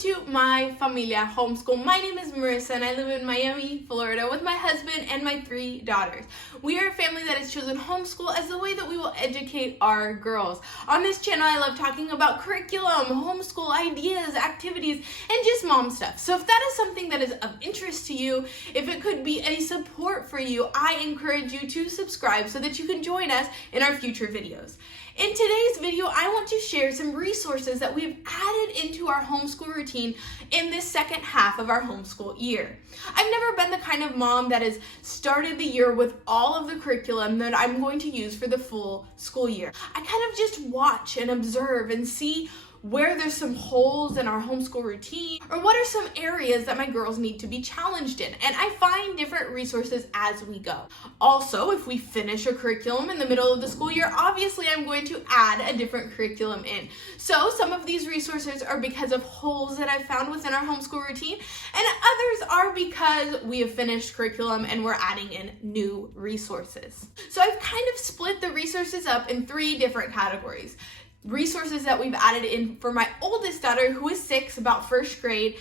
to my familia homeschool. My name is Marissa and I live in Miami, Florida with my husband and my 3 daughters. We are a family that has chosen homeschool as the way that we will educate our girls. On this channel, I love talking about curriculum, homeschool ideas, activities, and just mom stuff. So if that is something that is of interest to you, if it could be a support for you, I encourage you to subscribe so that you can join us in our future videos. In today's video, I want to share some resources that we've added into our homeschool routine in this second half of our homeschool year. I've never been the kind of mom that has started the year with all of the curriculum that I'm going to use for the full school year. I kind of just watch and observe and see where there's some holes in our homeschool routine, or what are some areas that my girls need to be challenged in. And I find different resources as we go. Also, if we finish a curriculum in the middle of the school year, obviously I'm going to add a different curriculum in. So some of these resources are because of holes that I found within our homeschool routine, and others are because we have finished curriculum and we're adding in new resources. So I've kind of split the resources up in 3 different categories. Resources that we've added in for my oldest daughter, who is 6, about first grade.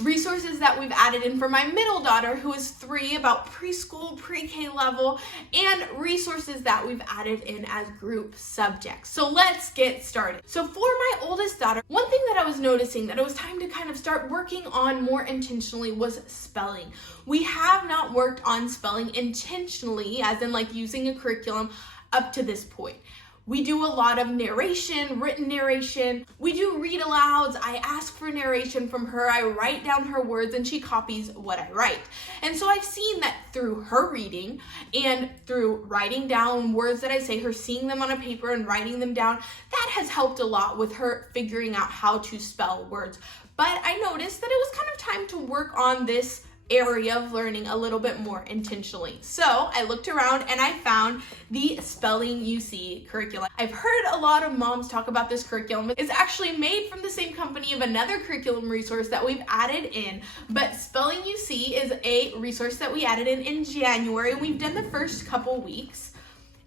Resources that we've added in for my middle daughter, who is 3, about preschool, pre-K level, and resources that we've added in as group subjects. So let's get started. So for my oldest daughter, one thing that I was noticing that it was time to kind of start working on more intentionally was spelling. We have not worked on spelling intentionally, as in like using a curriculum, up to this point. We do a lot of narration, written narration. We do read alouds. I ask for narration from her. I write down her words and she copies what I write. And so I've seen that through her reading and through writing down words that I say, her seeing them on a paper and writing them down, that has helped a lot with her figuring out how to spell words. But I noticed that it was kind of time to work on this area of learning a little bit more intentionally. So I looked around and I found the Spelling UC curriculum. I've heard a lot of moms talk about this curriculum. It's actually made from the same company of another curriculum resource that we've added in, but Spelling UC is a resource that we added in January. We've done the first couple weeks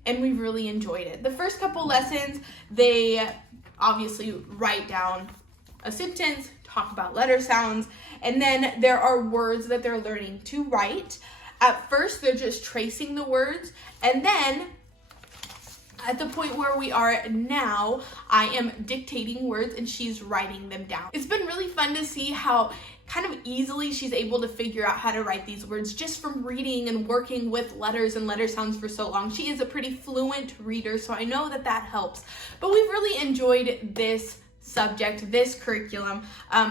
and we've really enjoyed it. The first couple lessons, they obviously write down a sentence, talk about letter sounds, and then there are words that they're learning to write. At first, they're just tracing the words, and then at the point where we are now, I am dictating words and she's writing them down. It's been really fun to see how kind of easily she's able to figure out how to write these words just from reading and working with letters and letter sounds for so long. She is a pretty fluent reader, so I know that that helps. But we've really enjoyed this subject, this curriculum.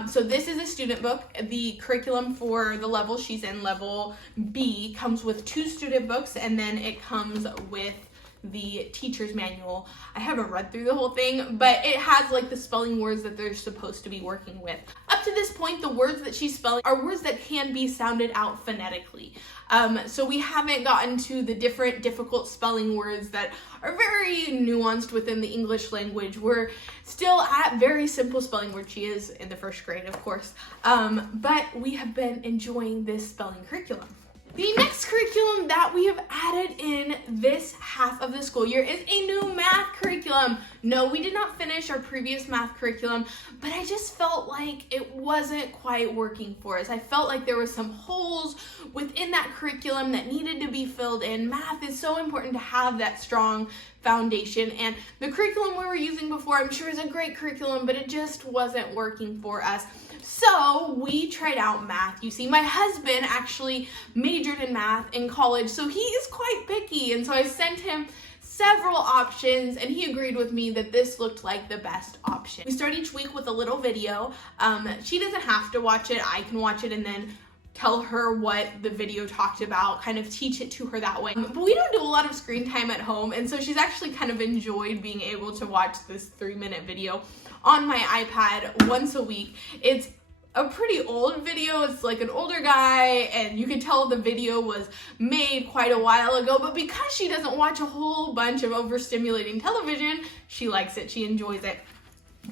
So this is a student book. The curriculum for the level she's in, level B, comes with 2 student books, and then it comes with the teacher's manual. I haven't read through the whole thing, but it has like the spelling words that they're supposed to be working with. Up to this point, the words that she's spelling are words that can be sounded out phonetically. So we haven't gotten to the different difficult spelling words that are very nuanced within the English language. We're still at very simple spelling words. She is in the first grade, of course, but we have been enjoying this spelling curriculum. The next curriculum that we have added in this half of the school year is a new math curriculum. No, we did not finish our previous math curriculum, but I just felt like it wasn't quite working for us. I felt like there were some holes within that curriculum that needed to be filled in. Math is so important to have that strong foundation, and the curriculum we were using before, I'm sure, is a great curriculum, but it just wasn't working for us. So we tried out math. You see, my husband actually majored in math in college, so he is quite picky, and so I sent him several options and he agreed with me that this looked like the best option. We start each week with a little video. She doesn't have to watch it. I can watch it and then tell her what the video talked about, kind of teach it to her that way. But we don't do a lot of screen time at home, and so she's actually kind of enjoyed being able to watch this 3-minute video on my iPad once a week. It's a pretty old video. It's like an older guy, and you can tell the video was made quite a while ago, but because she doesn't watch a whole bunch of overstimulating television, she likes it, she enjoys it.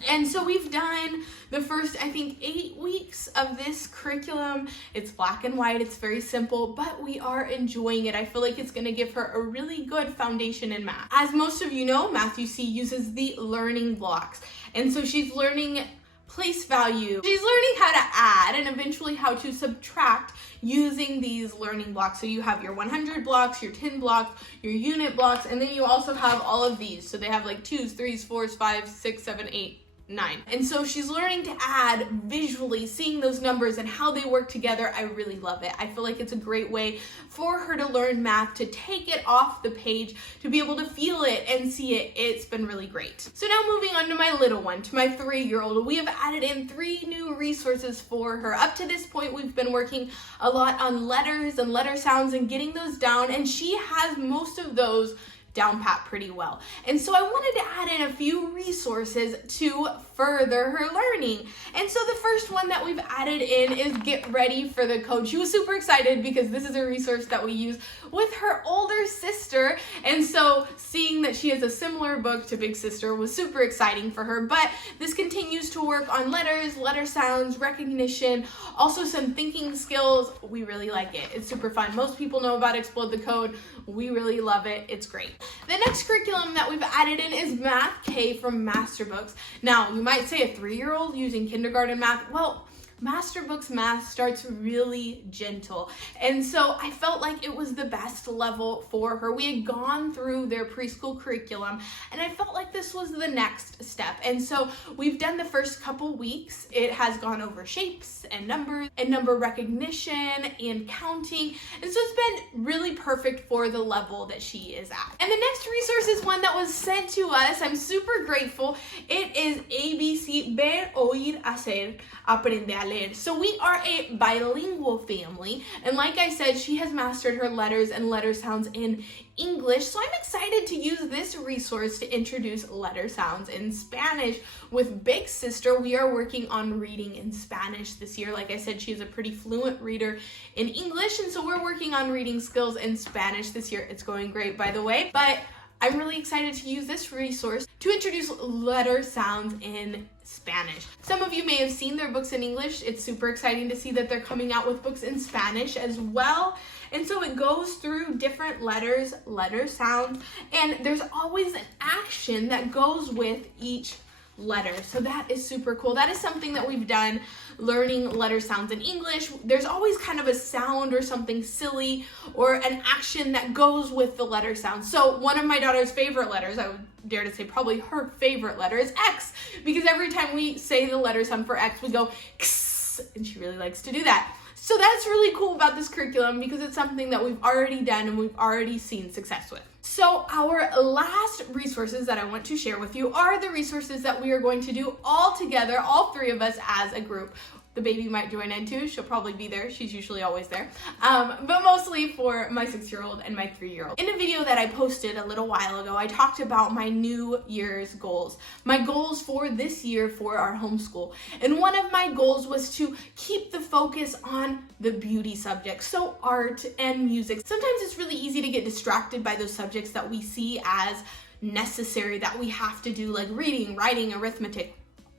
And so we've done the first, I think, 8 weeks of this curriculum. It's black and white, it's very simple, but we are enjoying it. I feel like it's gonna give her a really good foundation in math. As most of you know, Math UC uses the learning blocks. And so she's learning place value. She's learning how to add and eventually how to subtract using these learning blocks. So you have your 100 blocks, your 10 blocks, your unit blocks, and then you also have all of these. So they have like 2s, 3s, 4s, 5s, 6, 7, 8, 9. And so she's learning to add visually, seeing those numbers and how they work together. I really love it. I feel like it's a great way for her to learn math, to take it off the page, to be able to feel it and see it. It's been really great. So now moving on to my little one, to my 3-year-old, we have added in 3 new resources for her. Up to this point, we've been working a lot on letters and letter sounds and getting those down, and she has most of those down pat pretty well. And so I wanted to add in a few resources to further her learning. And so the first one that we've added in is Get Ready for the Code. She was super excited because this is a resource that we use with her older sister. And so seeing that she has a similar book to Big Sister was super exciting for her. But this continues to work on letters, letter sounds, recognition, also some thinking skills. We really like it. It's super fun. Most people know about Explode the Code. We really love it. It's great. The next curriculum that we've added in is Math K from Master Books. Now, you might say a 3-year-old using kindergarten math. Well, Master Books math starts really gentle. And so I felt like it was the best level for her. We had gone through their preschool curriculum and I felt like this was the next step. And so we've done the first couple weeks. It has gone over shapes and numbers and number recognition and counting. And so it's been really perfect for the level that she is at. And the next resource is one that was sent to us. I'm super grateful. It is ABC, Ver, Oír, Hacer, Aprende a Leer. So we are a bilingual family, and like I said, she has mastered her letters and letter sounds in English, so I'm excited to use this resource to introduce letter sounds in Spanish. With Big Sister, we are working on reading in Spanish this year. Like I said, she's a pretty fluent reader in English, and so we're working on reading skills in Spanish this year. It's going great, by the way, but I'm really excited to use this resource to introduce letter sounds in Spanish. Some of you may have seen their books in English. It's super exciting to see that they're coming out with books in Spanish as well. And so it goes through different letters, letter sounds, and there's always an action that goes with each letter. So that is super cool. That is something that we've done learning letter sounds in English. There's always kind of a sound or something silly or an action that goes with the letter sound. So one of my daughter's favorite letters, I would dare to say probably her favorite letter, is X, because every time we say the letter sound for X, we go X, and she really likes to do that. So that's really cool about this curriculum because it's something that we've already done and we've already seen success with. So our last resources that I want to share with you are the resources that we are going to do all together, all 3 of us as a group. The baby might join in too. She'll probably be there. She's usually always there. But mostly for my 6-year-old and my 3-year-old. In a video that I posted a little while ago, I talked about my New Year's goals. My goals for this year for our homeschool. And one of my goals was to keep the focus on the beauty subjects. So art and music. Sometimes it's really easy to get distracted by those subjects that we see as necessary, that we have to do, like reading, writing, arithmetic.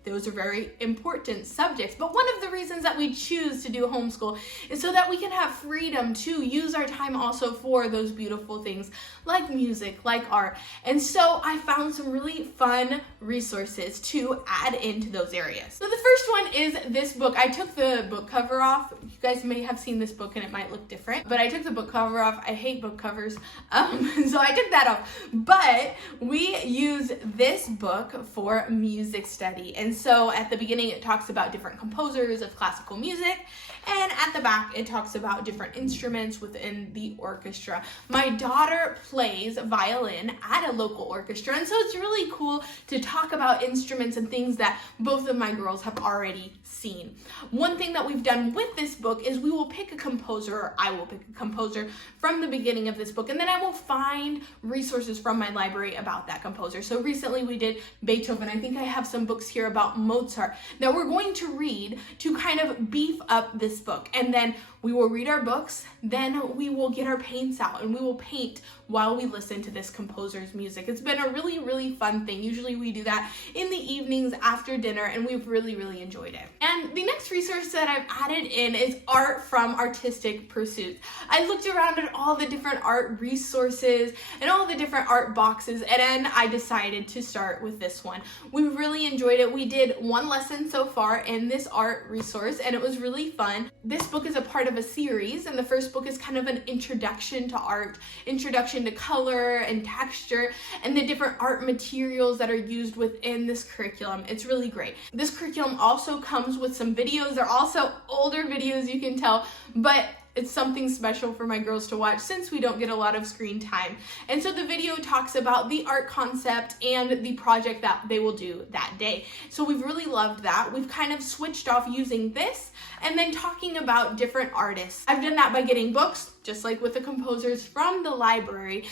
Those are very important subjects. But one of the reasons that we choose to do homeschool is so that we can have freedom to use our time also for those beautiful things like music, like art. And so I found some really fun resources to add into those areas. So the first one is this book. I took the book cover off. You guys may have seen this book and it might look different, but I took the book cover off. I hate book covers, so I took that off. But we use this book for music study. And so at the beginning, it talks about different composers of classical music, and at the back, it talks about different instruments within the orchestra. My daughter plays violin at a local orchestra, and so it's really cool to talk about instruments and things that both of my girls have already seen. One thing that we've done with this book is we will pick a composer, or I will pick a composer from the beginning of this book, and then I will find resources from my library about that composer. So recently we did Beethoven. I think I have some books here about Mozart that we're going to read to kind of beef up this book. And then we will read our books, then we will get our paints out and we will paint while we listen to this composer's music. It's been a really, really fun thing. Usually we do that in the evenings after dinner, and we've really, really enjoyed it. And the next resource that I've added in is art from artistic pursuits. I looked around at all the different art resources and all the different art boxes, and then I decided to start with this one. We really enjoyed it. We did one lesson so far in this art resource, and it was really fun. This book is a part of a series, and the first book is kind of an introduction to art, introduction to color and texture, and the different art materials that are used within this curriculum. It's really great. This curriculum also comes with some videos. They're also older videos, you can tell, but it's something special for my girls to watch since we don't get a lot of screen time. And so the video talks about the art concept and the project that they will do that day. So we've really loved that. We've kind of switched off using this and then talking about different artists. I've done that by getting books, just like with the composers from the library,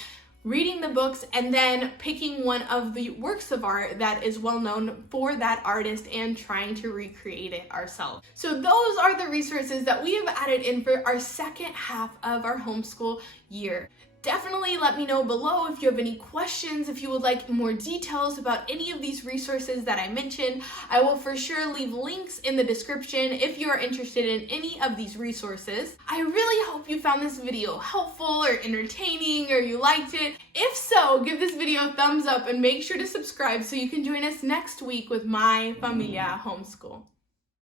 reading the books, and then picking one of the works of art that is well known for that artist and trying to recreate it ourselves. So those are the resources that we have added in for our second half of our homeschool year. Definitely let me know below if you have any questions, if you would like more details about any of these resources that I mentioned. I will for sure leave links in the description if you are interested in any of these resources. I really hope you found this video helpful or entertaining or you liked it. If so, give this video a thumbs up and make sure to subscribe so you can join us next week with My Familia Homeschool.